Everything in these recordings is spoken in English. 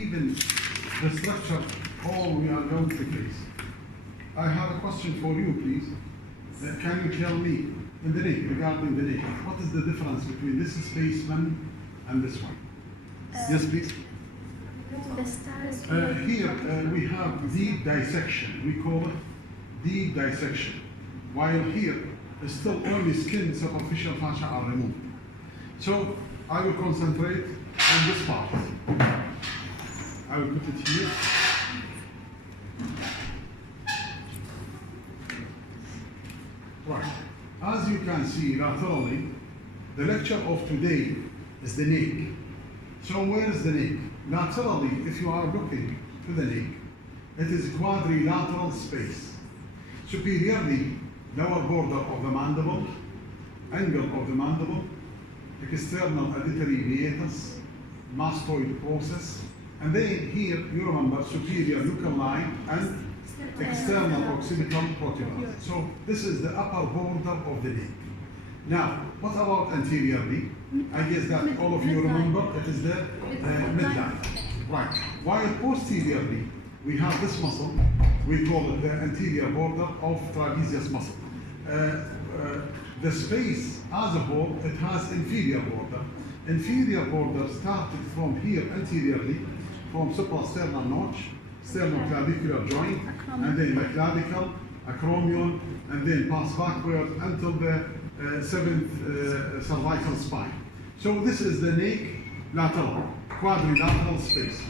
Even the structure, all we are going to place. I have a question for you, please. Can you tell me, in the neck, regarding the neck, what is the difference between this spaceman and this one? Yes, please. The stars. Here we have deep dissection. We call it deep dissection. While here, still only skin, superficial fascia are removed. So I will concentrate on this part. I will put it here. Right. As you can see laterally, the lecture of today is the neck. So where is the neck? Laterally, if you are looking to the neck, it is quadrilateral space. Superiorly, lower border of the mandible, angle of the mandible, external auditory hiatus, mastoid process, and then here you remember superior nuchal line and external occipital protuberance. So this is the upper border of the neck. Now, what about anteriorly? I guess that all of you remember it is the midline. Right. While posteriorly, we have this muscle, we call it the anterior border of trapezius muscle. The space as a whole, it has inferior border. Inferior border started from here anteriorly, from suprasternal notch, sternoclavicular joint, and then the clavicle, acromion, and then pass backward until the seventh cervical spine. So this is the neck lateral, quadrilateral space.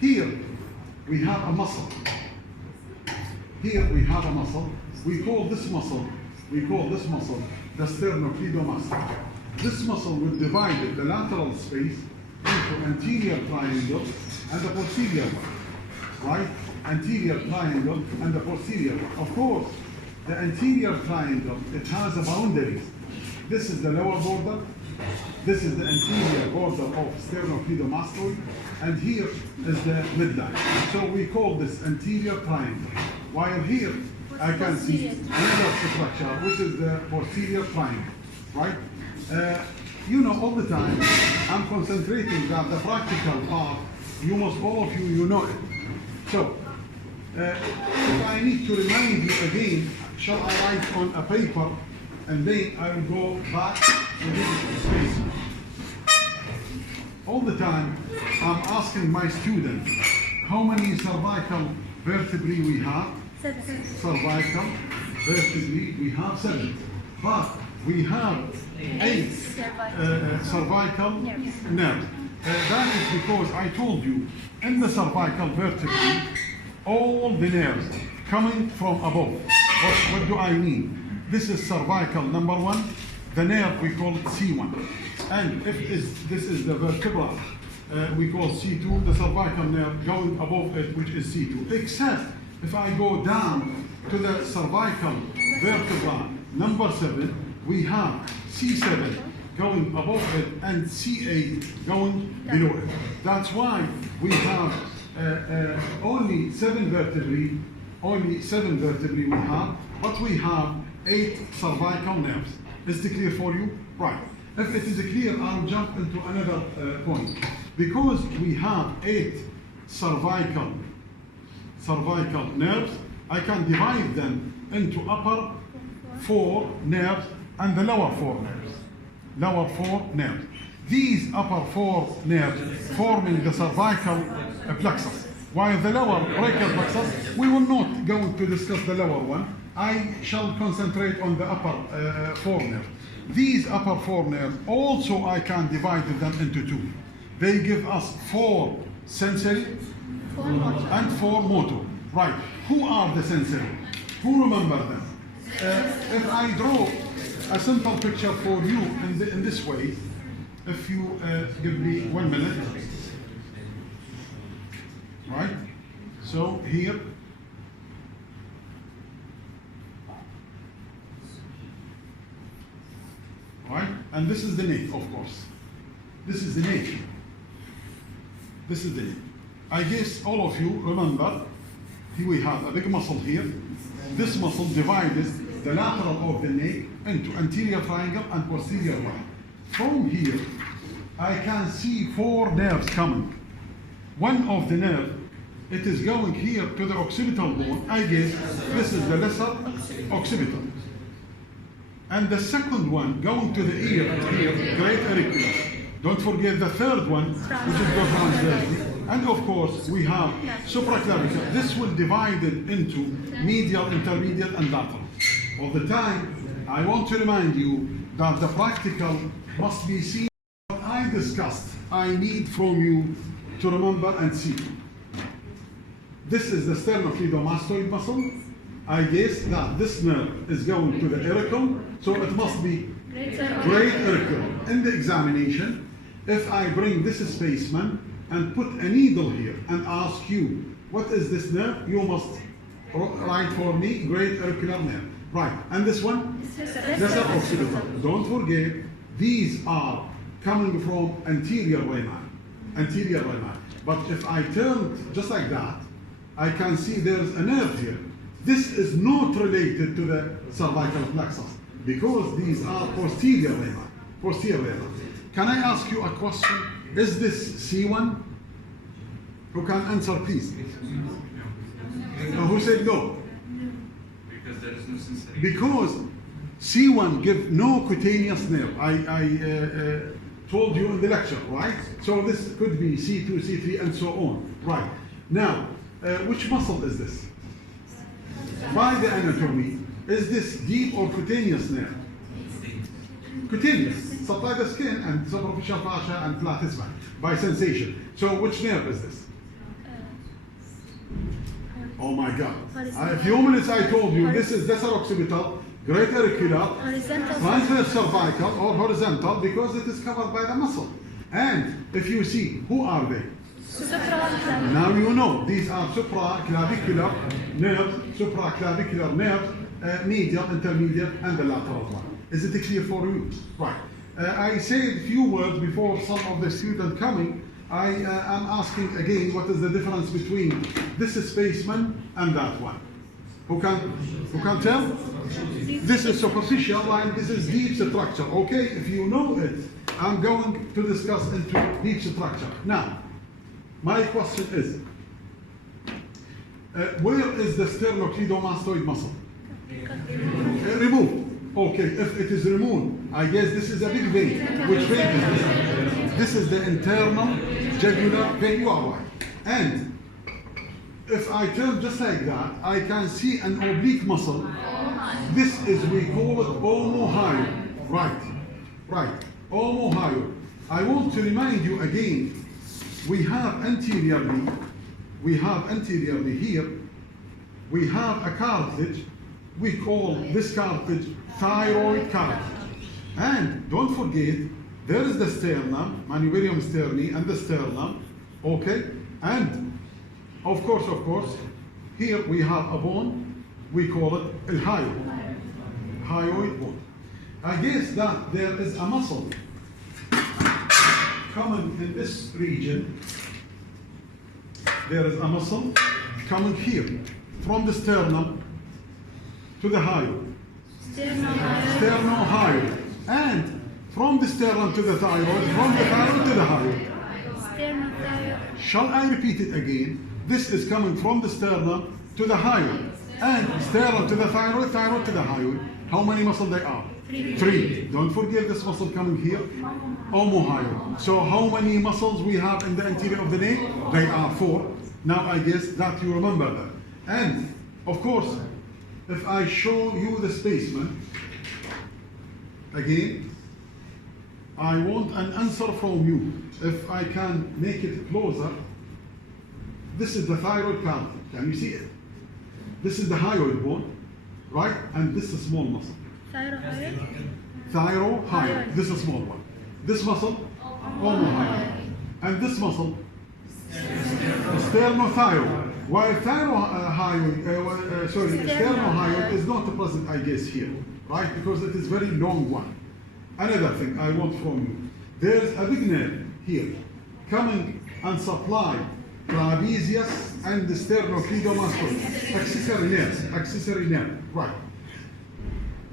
Here we have a muscle. Here we have a muscle. We call this muscle the sternocleidomastoid. This muscle will divide the lateral space into anterior triangle and the posterior one. Right? Anterior triangle and the posterior one. Of course, the anterior triangle, it has a boundary. This is the lower border. This is the anterior border of sternocleidomastoid, and here is the midline. So we call this anterior triangle. While here, I can see another structure, which is the posterior triangle, right? You know, all the time, I'm concentrating that the practical part, all of you know it. So, if I need to remind you again, shall I write on a paper, and then I will go back to this space. All the time, I'm asking my students, how many cervical vertebrae we have? 7. Cervical vertebrae, we have 7. But we have 8 cervical nerves. That is because I told you, in the cervical vertebrae, all the nerves coming from above. What do I mean? This is cervical number 1. The nerve we call it C1. And if this is the vertebra, we call C2, the cervical nerve going above it, which is C2. Except if I go down to the cervical vertebra number 7, we have C7 going above it and C8 going below it. That's why we have only 7 vertebrae. Only 7 vertebrae we have, but we have 8 cervical nerves. Is it clear for you? Right. If it is clear, I'll jump into another point. Because we have 8 cervical nerves, I can divide them into upper 4 nerves and the lower 4 nerves. Lower 4 nerves. These upper 4 nerves forming the cervical plexus, while the lower brachial plexus, we will not go to discuss the lower one. I shall concentrate on the upper 4 nerves. These upper 4 nerves, also I can divide them into 2. They give us 4 sensory and 4 motor. Right. Who are the sensory? Who remember them? If I draw a simple picture for you in this way, if you give me 1 minute. Right? So here, right? And this is the neck, of course. This is the neck. This is the neck. I guess all of you remember, here we have a big muscle here. This muscle divides the lateral of the neck into anterior triangle and posterior one. From here, I can see 4 nerves coming. one of the nerve, it is going here to the occipital bone. I guess this is the lesser occipital. And the second one going to the ear here, great auricular. Don't forget the third one, which is the transverse. And of course, we have supraclavicular. This will divide it into medial, intermediate, and lateral. All the time, I want to remind you that the practical must be seen. What I discussed, I need from you to remember and see. This is the sternocleidomastoid muscle. I guess that this nerve is going to the auricle, so it must be great auricular. In the examination, if I bring this specimen and put a needle here and ask you, what is this nerve? You must write for me, great auricular nerve. Right, and this one? Lesser occipital. Don't forget, these are coming from anterior ramus. Anterior ramus. But if I turn just like that, I can see there's a nerve here. This is not related to the cervical plexus because these are posterior ramus. Posterior ramus. Can I ask you a question? Is this C1? Who can answer, please? Who said no? Because there is no sensation. Because C1 gives no cutaneous nerve. I told you in the lecture, right? So this could be C2, C3, and so on. Right. Now, which muscle is this? By the anatomy, is this deep or cutaneous nerve? Cutaneous. Supply the skin and superficial fascia and platysma by sensation. So which nerve is this? Oh my God. A few minutes I told you this is lesser occipital, great auricular, transverse cervical or horizontal because it is covered by the muscle. And if you see, who are they? Now you know, these are supraclavicular nerves, medial, intermediate, and the lateral one. Is it clear for you? Right. I said a few words before some of the students coming. I am asking again, what is the difference between this specimen and that one? Who can tell? This is superficial and this is deep structure. Okay, if you know it, I'm going to discuss into deep structure. Now, my question is, where is the sternocleidomastoid muscle? Removed. Okay, if it is removed, I guess this is a big vein. Which vein is this? This is the internal jugular vein. You are right. And if I turn just like that, I can see an oblique muscle. This is, we call it omohyoid. Right, right. Omohyoid. I want to remind you again, we have anteriorly here, we have a cartilage. We call this cartilage thyroid cartilage. And don't forget, there is the sternum, manubrium sterni, and the sternum, okay? And of course, here we have a bone, we call it a hyoid bone. I guess that there is a muscle coming in this region. There is a muscle coming here from the sternum to the hyoid. Sternohyoid. And from the sternum to the thyroid, from the thyroid to the hyoid. Shall I repeat it again? This is coming from the sternum to the hyoid. And sternum to the thyroid, thyroid to the hyoid. How many muscles they are? Three. Don't forget this muscle coming here. Omohyoid. So how many muscles we have in the anterior of the neck? They are 4. Now I guess that you remember that. And of course, if I show you the specimen, again, I want an answer from you. If I can make it closer, this is the thyroid cartilage. Can you see it? This is the hyoid bone, right? And this is a small muscle. Thyrohyoid. This is a small one. This muscle, omohyoid. And this muscle, sternothyroid. While sternohyoid is not present, I guess, here, right? Because it is very long one. Another thing I want from you, there's a big nerve here coming and supply trapezius and the sternocleidomastoid. Accessory nerve, right.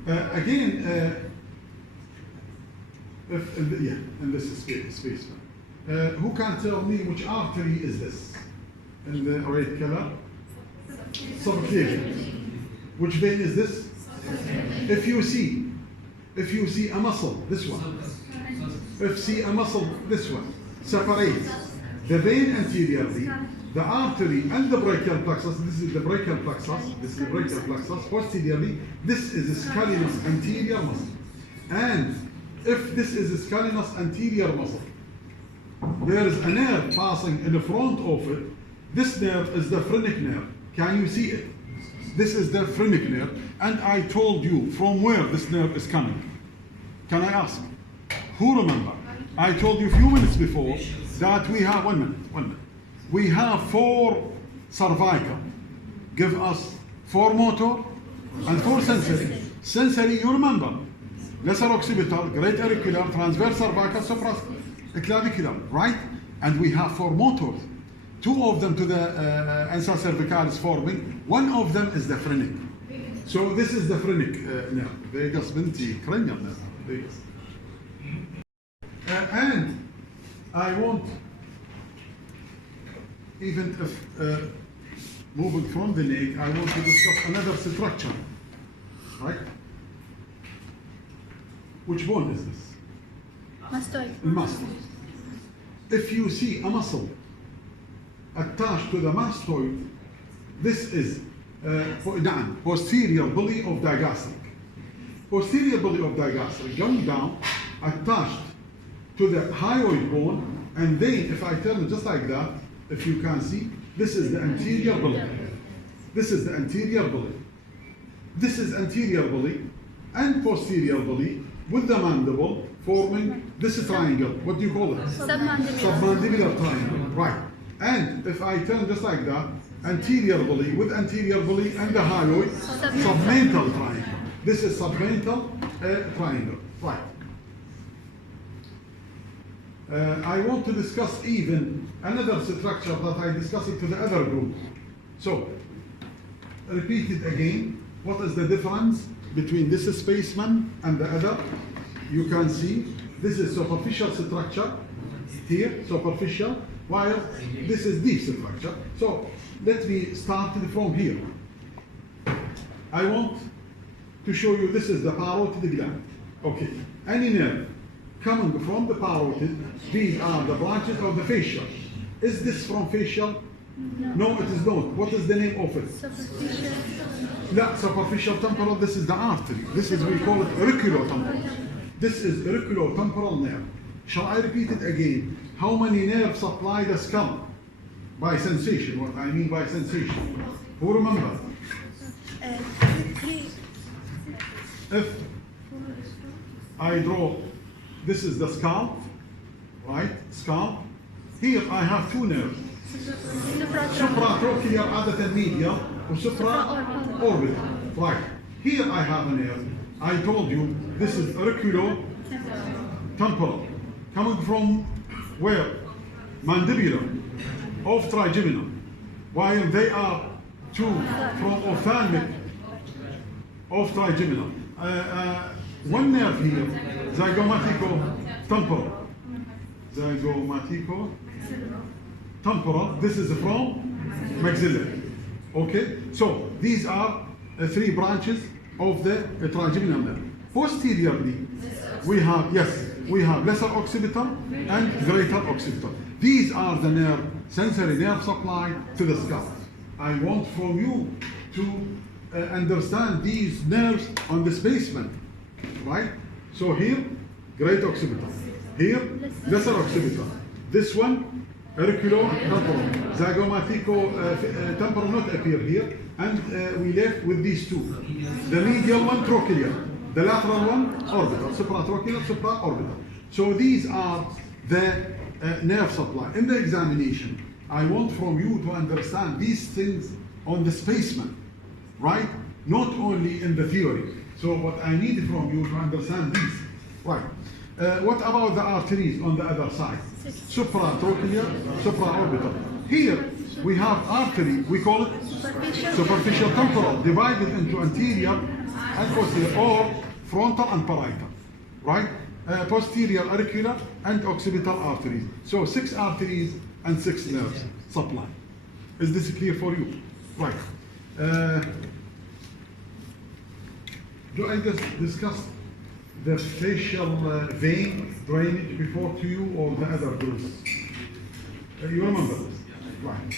Again, in this space. Who can tell me which artery is this? In the red color? Subclavian. Which vein is this? If you see a muscle, this one. If you see a muscle, this one, separates the vein anteriorly, the artery and the brachial plexus. This is the brachial plexus. This is the brachial plexus. Posteriorly, this is the scalenus anterior muscle. And if this is the scalenus anterior muscle, there is a nerve passing in the front of it. This nerve is the phrenic nerve. Can you see it? This is the phrenic nerve. And I told you from where this nerve is coming. Can I ask? Who remember? I told you a few minutes before that we have, one minute. We have 4 cervical. Give us 4 motor and 4 sensory. Sensory, you remember. Lesser occipital, great auricular, transverse cervical, supraclavicular, right? And we have 4 motors. 2 of them to the ansa cervicalis forming. 1 of them is the phrenic. So this is the phrenic nerve. Vagus venti, cranial nerve. Vagus. And I want, even if moving from the neck, I want to discuss another structure, right? Which bone is this? Mastoid. The mastoid. If you see a muscle attached to the mastoid, this is posterior belly of digastric. Posterior belly of digastric going down, attached to the hyoid bone, and then if I turn it just like that, if you can see, this is the anterior belly. This is the anterior belly. This is anterior belly and posterior belly with the mandible forming this triangle. What do you call it? Submandibular triangle. Right. And if I turn just like that, anterior belly with anterior belly and the hyoid, submental triangle. This is submental triangle. Right. I want to discuss even another structure that I discussed it to the other group. So, repeat it again. What is the difference between this spaceman and the other? You can see this is superficial structure here, superficial, while this is deep structure. So, let me start from here. I want to show you this is the parotid gland. Okay, any nerve coming from the parotid, these are the branches of the facial. Is this from facial? No, it is not. What is the name of it? Superficial. No, superficial temporal, this is the artery. This is, we call it auriculotemporal. This is auriculotemporal nerve. Shall I repeat it again? How many nerves supply the skull? By sensation, what I mean by sensation. Who remember? 3. If I draw, this is the skull, right? Skull. Here I have 2 nerves. Supratrochlear other than medial, or supraorbital. Right. Here I have a nerve. I told you this is auriculotemporal. Coming from where? Mandibular of trigeminal. While they are 2 from ophthalmic of trigeminal. One nerve here, zygomatico-temporal. Zygomatico-temporal. This is from maxillary. Okay? So, these are 3 branches of the trigeminal nerve. Posteriorly, we have lesser occipital and greater occipital. These are the sensory nerve supply to the skull. I want from you to understand these nerves on the spaceman, right? So here, great occipital. Here, lesser occipital. This one, auriculotemporal. Zygomatico-temporal not appear here. And we left with these 2. The medial one, trochlear. The lateral one, orbital. Supratrochlear, supraorbital. So these are the nerve supply. In the examination, I want from you to understand these things on the spaceman, right? Not only in the theory. So what I need from you to understand these, right? What about the arteries on the other side? Supratrochlear, supraorbital. Here we have artery, we call it superficial temporal, divided into anterior and posterior, or frontal and parietal, right? posterior auricular and occipital arteries. So 6 arteries and 6 nerves supply. Is this clear for you? Right. Do I just discuss the facial vein drainage before to you or the other groups? You remember this? Right.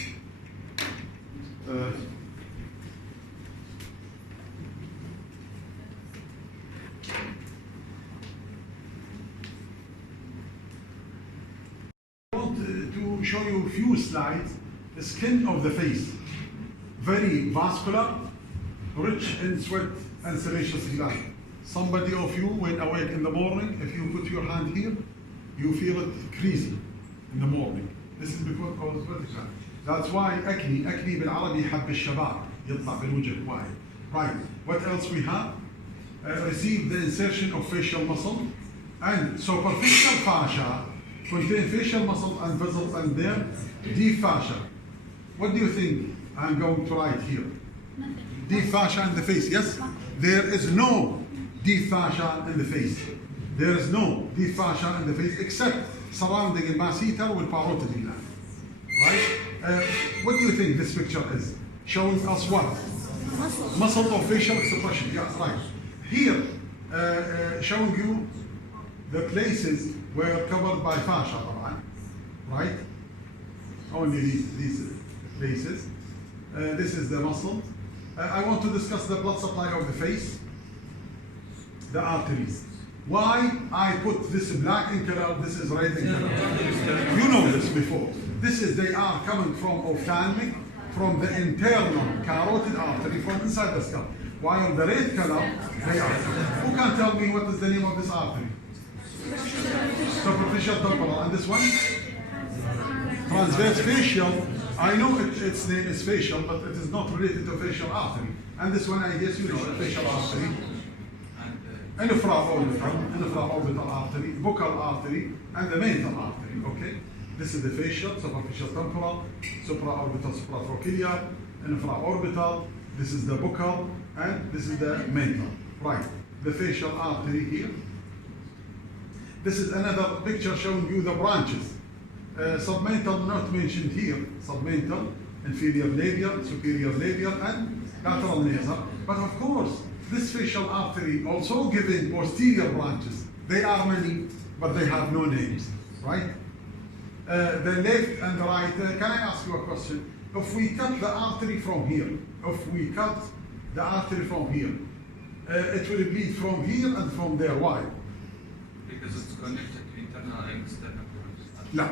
I want to show you a few slides. The skin of the face, very vascular, rich in sweat and sebaceous gland. Somebody of you, when awake in the morning, if you put your hand here, you feel it creasing in the morning. This is because of sweat gland. That's why acne بالعربي حب الشباب يطلع بالوجه وايد. Right. What else we have? Receive the insertion of facial muscle and superficial fascia contain facial muscle and vessels and their deep fascia. What do you think I'm going to write here? Deep fascia in the face, yes? There is no deep fascia in the face. There is no deep fascia in the face except surrounding the masseter with parotid gland. Right? What do you think this picture is? Showing us what? Muscle of facial expression. Yeah, right. Here, showing you the places were covered by fascia, right? Only these places. This is the muscle. I want to discuss the blood supply of the face, the arteries. Why I put this black in color, this is red in color. You know this before. They are coming from ophthalmic, from the internal carotid artery, from inside the skull. While the red color, they are. Who can tell me what is the name of this artery? Superficial temporal. And this one? Transverse facial. I know its name is facial, but it is not related to facial artery. And this one, I guess you know, facial artery. Infraorbital artery, buccal artery, and the mental artery, okay? This is the facial, superficial temporal, supraorbital, supratrochlear, infraorbital, this is the buccal, and this is the mental. Right, the facial artery here. This is another picture showing you the branches. Submental not mentioned here, submental, inferior labial, superior labial, and lateral nasal. But of course, this facial artery also given posterior branches. They are many, but they have no names, right? The left and the right, can I ask you a question? If we cut the artery from here, it will bleed from here and from there. Why? Because it's connected to internal and external branches. لا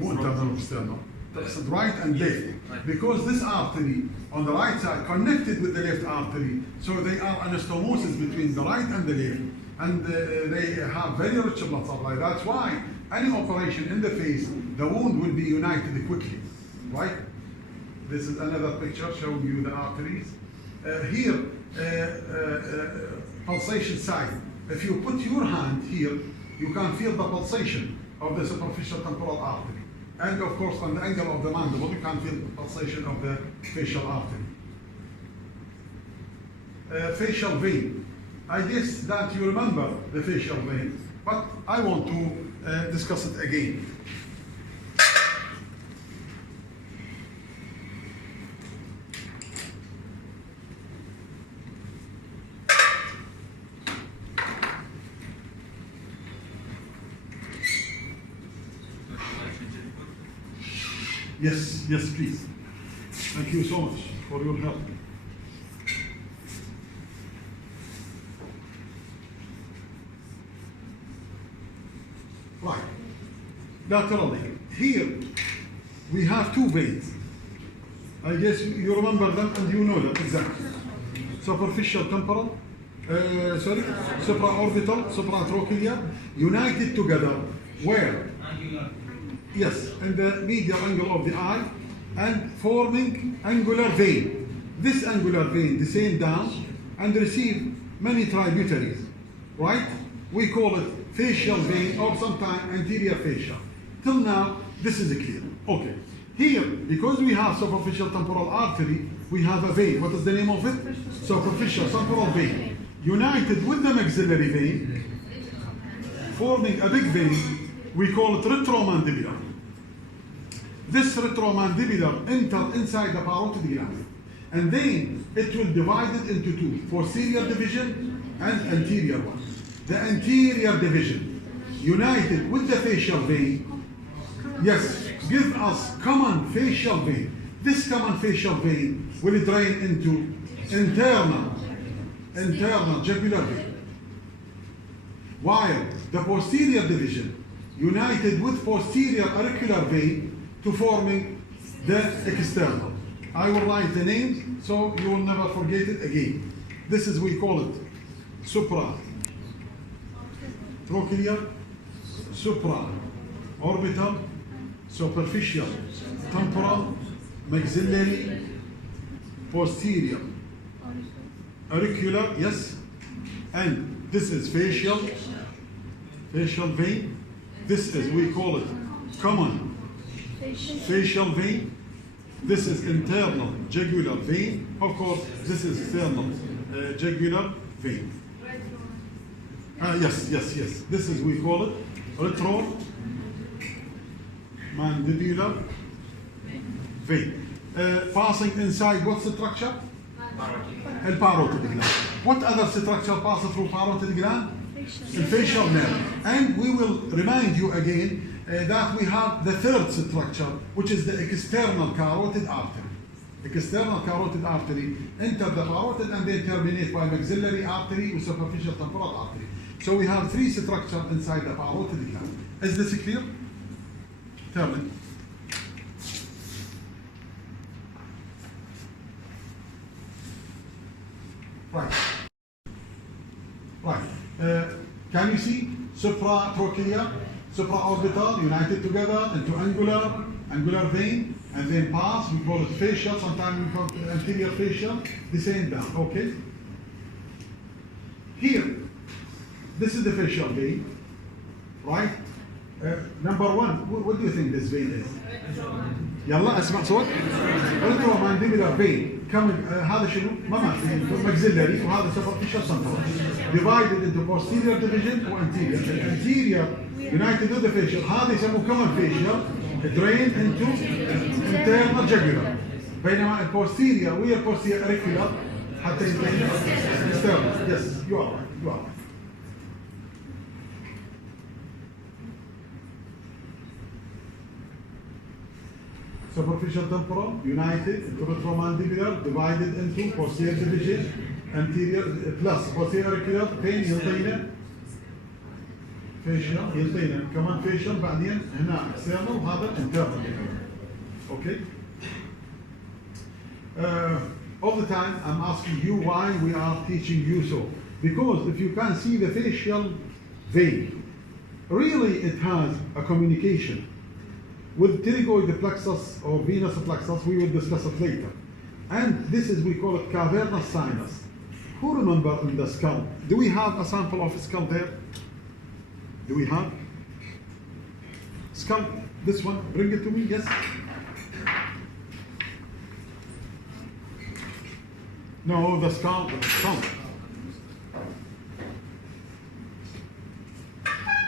مو internal external. تقصد right and left. Because this artery on the right side connected with the left artery, so they are anastomosis between the right and the left, and they have very rich blood supply. That's why any operation in the face, the wound will be united quickly, right? This is another picture showing you the arteries. Here, pulsation side. If you put your hand here, you can feel the pulsation of the superficial temporal artery. And of course, on the angle of the mandible, you can feel the pulsation of the facial artery. Facial vein. I guess that you remember the facial vein, but I want to discuss it again. Yes, please. Thank you so much for your help. Right. Dr.Ali, here we have two veins. I guess you remember them and you know them exactly. Superficial temporal, supraorbital, supratrochlear, united together. Where? Yes, in the medial angle of the eye, and forming angular vein. This angular vein descend down and receive many tributaries, right? We call it facial vein or sometimes anterior fascia. Till now, this is clear. Okay. Here, because we have superficial temporal artery, we have a vein. What is the name of it? Superficial temporal vein. United with the maxillary vein, forming a big vein, we call it retromandibular. This retromandibular enter inside the parotid gland, and then it will divide it into two, posterior division and anterior one. The anterior division, united with the facial vein, yes, give us common facial vein. This common facial vein will drain into internal jugular vein, while the posterior division united with posterior auricular vein to forming the external. I will write the names so you will never forget it again. This is, we call it supratrochlear, supraorbital, superficial, temporal, maxillary, posterior, auricular, yes, and this is facial vein. This is, we call it common facial vein. This is internal jugular vein. Of course, this is external jugular vein. Yes. This is, we call it retromandibular vein. Passing inside what structure? Parotid gland. What other structure passes through parotid gland? The facial nerve. And we will remind you again that we have the third structure, which is the external carotid artery. External carotid artery enter the parotid and they terminate by maxillary artery with superficial temporal artery. So we have three structures inside the parotid gland. Is this clear? Tell me. Right. Can you see supratrochlear, supraorbital united together into angular vein, and then pass? We call it facial. Sometimes we call it anterior facial. The same down. Okay. Here, this is the facial vein, right? Number one, what do you think this vein is? يلا اسمع صوت. retromandibular vein coming. هذا شنو؟ ما ماشي maxillary وهذا superficial temporal. Divided into posterior division or anterior. Anterior united with the facial. هذا يسموه common facial. Drain into internal jugular. بينما الposterior ويا posterior auricular حتى ينتهي external. Yes, you are right. Superficial temporal united into retromandibular, divided into posterior division, anterior plus posterior auricular, فين يلتقينا؟ facial يلتقينا كمان facial بعدين هنا external وهذا internal. Okay. All the time I'm asking you why we are teaching you so, because if you can see the facial vein, really it has a communication with pterygoid plexus or venous plexus. We will discuss it later. And this is, we call it cavernous sinus. Who remember in the skull? Do we have a sample of skull there? Do we have? Skull, this one, bring it to me, yes? No, the skull.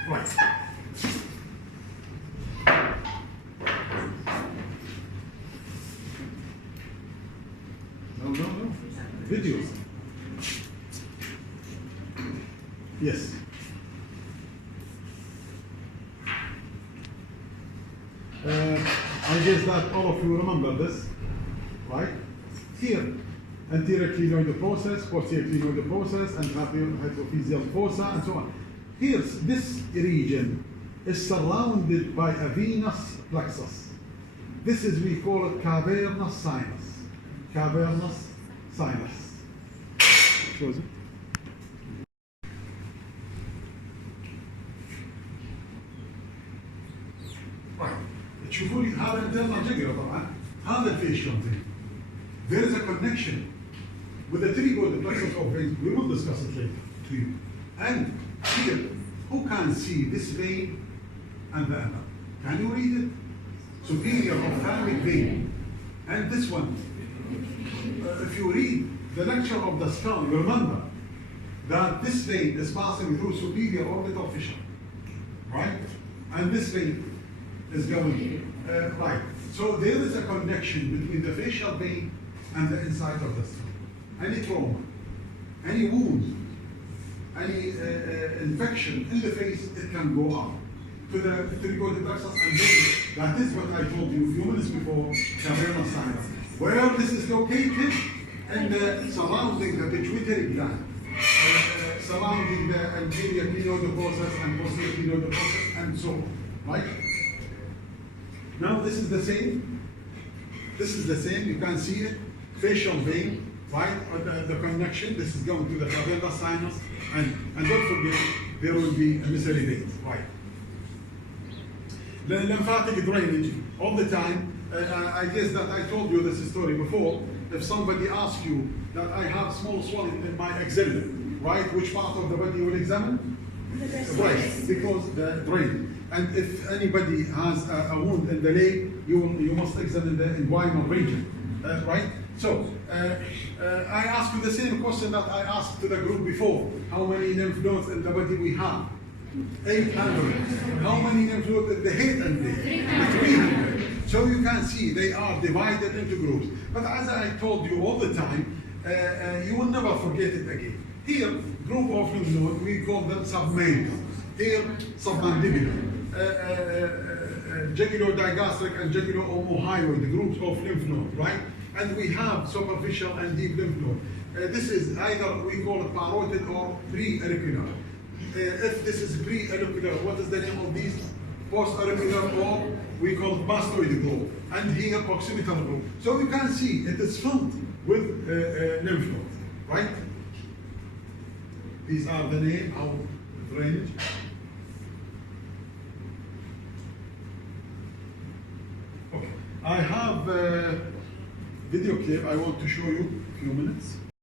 Right. No. Videos. Yes. I guess that all of you remember this, right? Here, anterior clinoidal process, posterior clinoidal process, and hypophyseal fossa, and so on. Here, this region is surrounded by a venous plexus. This is, we call it cavernous sinus. Cavernous sinus. Close it. Right. تشوفوا لي هذا internal jugular طبعا. هذا الفيشيال vein. There is a connection with the pterygoid plexus of veins. We will discuss it later to you. And here, who can see this vein and the other? Can you read it? Superior ophthalmic vein. And this one. If you read the lecture of the skull, you remember that this vein is passing through superior orbital fissure. right? And this vein is going right. So there is a connection between the facial vein and the inside of the stomach. Any trauma, any wound, any infection in the face, it can go up to the thyroid plexus, and then that is what I told you a few minutes before, cavernous sinus. Where this is located, and surrounding the pituitary gland, surrounding the anterior pineal process and posterior pineal process, and so on, right? Now this is the same. This is the same. You can see it. Facial vein, right? The connection. This is going to the cavernous sinus, and don't forget there will be mesenteric veins, right? The lymphatic drainage all the time. I guess that I told you this story before. If somebody asks you that I have small swelling in my axilla, right? Which part of the body you will examine? Right, because the drain. And if anybody has a wound in the leg, you must examine the inguinal region, right? So I ask you the same question that I asked to the group before. How many lymph nodes in the body we have? 800. How many lymph nodes in the head and leg? 300. So you can see they are divided into groups. But as I told you all the time, you will never forget it again. Here, group of lymph nodes, we call them submental. Here, submandibular. Jugulo-digastric and jugulo-omohyoid groups of lymph nodes, right? And we have superficial and deep lymph node. This is either we call it parotid or pre-auricular. If this is pre-auricular, what is the name of these? Post-auricular, or we call it mastoid group. And here, occipital group. So you can see it is filled with lymph nodes, right? These are the name of drainage. Okay, I have a video clip I want to show you in a few minutes.